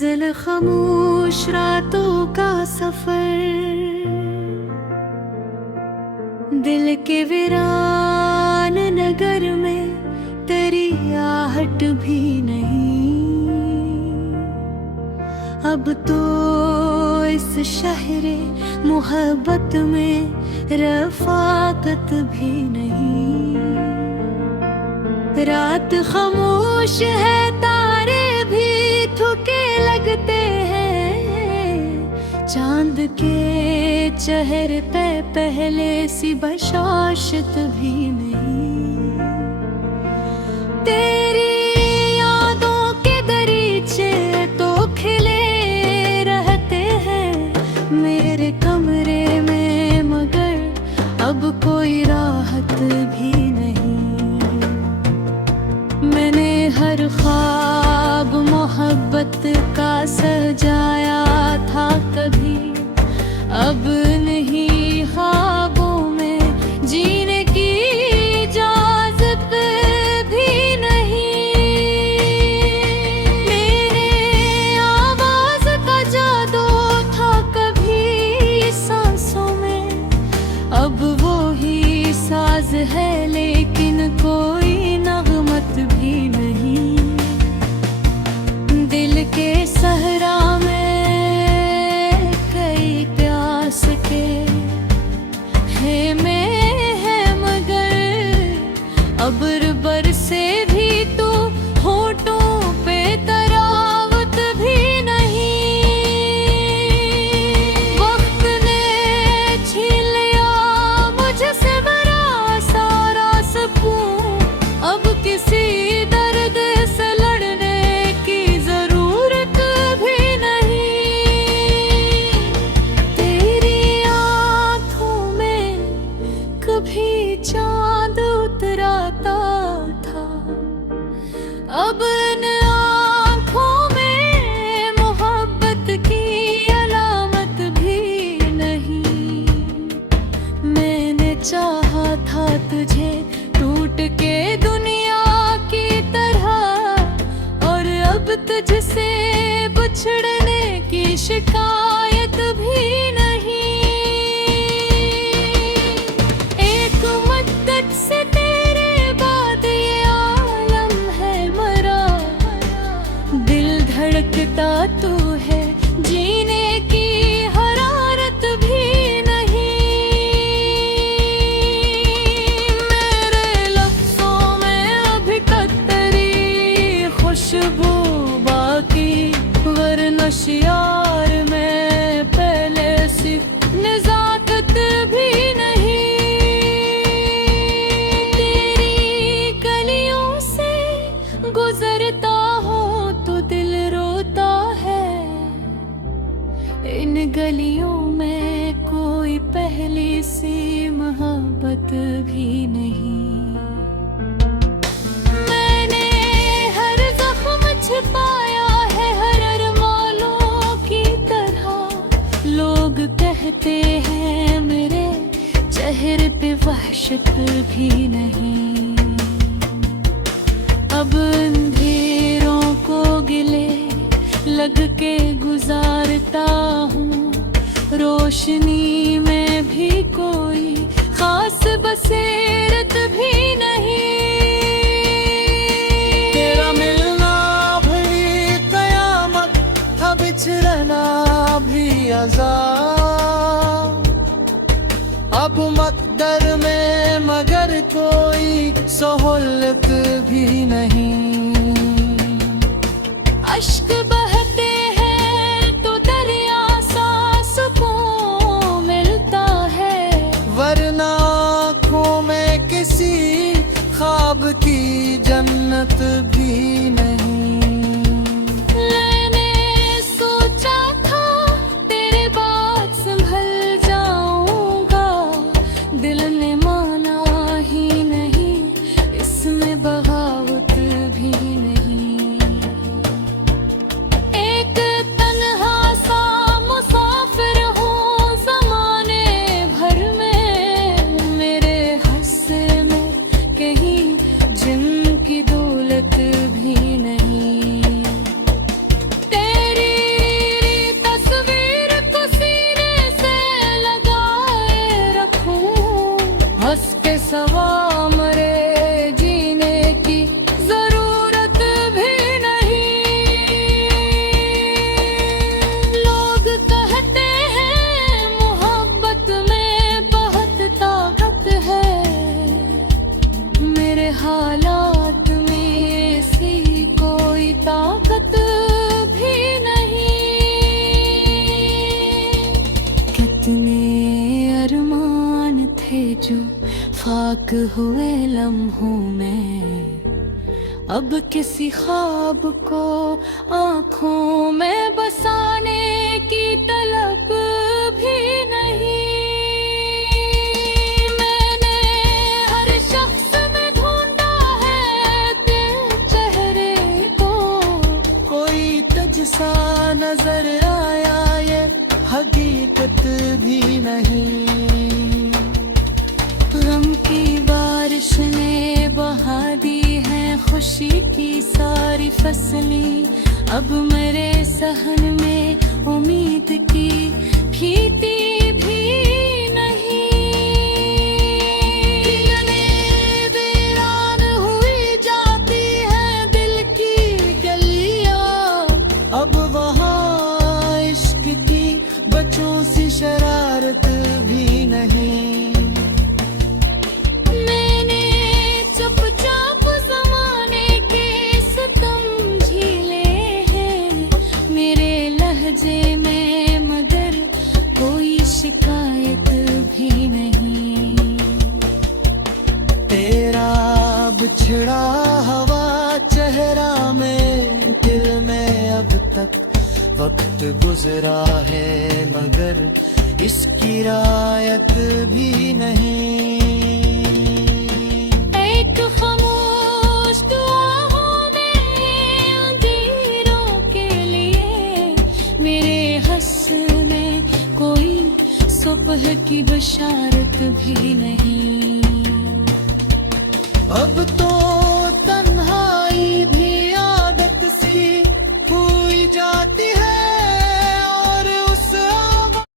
गजल खामोश रातों का सफर, दिल के वीरान नगर में तेरी आहट भी नहीं। अब तो इस शहरे मोहब्बत में रफाकत भी नहीं। रात खामोश है, तारे भी थुके लगते हैं। चांद के चेहरे पे पहले सी बशाशत भी नहीं। तेरी यादों के दरीचे तो खिले रहते हैं मेरे कमरे में, मगर अब कोई राहत भी नहीं। मैंने हर ख्वाब मोहब्बत का सजाया था कभी, अब नहीं ख्वाबों में जीने की इजाजत भी नहीं। मेरे आवाज का जादू था कभी सांसों में, अब वो ही साज है लेकिन कोई नगमत भी नहीं। दिल के सहरा में कई प्यास के खेमे हैं, मगर अब्र बरसे भी तो होठों पे तरावत भी नहीं। वक्त ने छीन लिया मुझसे बड़ा सारा सुकून, अब किसी दर्द से लड़ने की जरूरत भी नहीं। तेरी आंखों में कभी चांद उतराता था, अब इन आंखों में मोहब्बत की अलामत भी नहीं। मैंने चाहा था तुझे टूट के दुनिया की तरह, और अब तुझसे बिछड़ने की शिकायत भी नहीं। एक मुद्दत से तेरे बाद ये आलम है मरा, दिल धड़कता तू है, जीने की हरारत भी नहीं। मेरे लफ्ज़ों में अभी तक तेरी खुशबू बाकी, वरना शियार में पहले सी नज़ाकत भी नहीं। तेरी गलियों से गुजरता हो तो दिल रोता है, इन गलियों में कोई पहली सी मोहब्बत भी नहीं। मैंने हर जख्म छिपाया है हर अरमानों की तरह, लोग कहते हैं मेरे चेहरे पे वहशत भी नहीं। अब अंधेरों को गिले लग के गुजारता हूँ, रोशनी में भी कोई खास बसेरत भी नहीं। तेरा मिलना भी कयामत था, बिछड़ना भी अज़ाब। अब मकदर में मगर कोई सहूलत भी नहीं। अश्क बहते हैं तो दरिया सा सुकून मिलता है, वरना आँखों में किसी ख्वाब की जन्नत भी नहीं। मैंने सोचा था तेरे बाद संभल जाऊंगा, दिल ने माना ही नहीं, इसमें बगावत भी नहीं। एक तन्हा सा मुसाफिर हूँ ज़माने भर में, मेरे हस्से में कहीं जिनकी दौलत कितने अरमान थे जो फाक हुए लम्हों में, अब किसी ख्वाब को आँखों में बसाने की तलब भी नहीं। मैंने हर शख्स में ढूंढा है तेरे चेहरे को, कोई तुझसा नजर आया ये हकीकत भी नहीं। गम की बारिश ने बहा दी है खुशी की सारी फसलें, अब मेरे सहन में उम्मीद की भीति भी नहीं। वीरान हुई जाती है दिल की गलियां, अब वहाँ इश्क की बच्चों सी शरारत भी नहीं। मैंने चुपचाप ज़माने के सितम झेले हैं मेरे लहजे में, मगर कोई शिकायत भी नहीं। तेरा बिछड़ा हवा चेहरा में दिल में अब तक वक्त गुजरा है, मगर इसकी रायत भी नहीं। एक खामोश दुआ हो मेरे अंधेरों के लिए, मेरे हंसने कोई सुबह की बशारत भी नहीं। अब तो तन्हाई भी आदत सी हुई जाती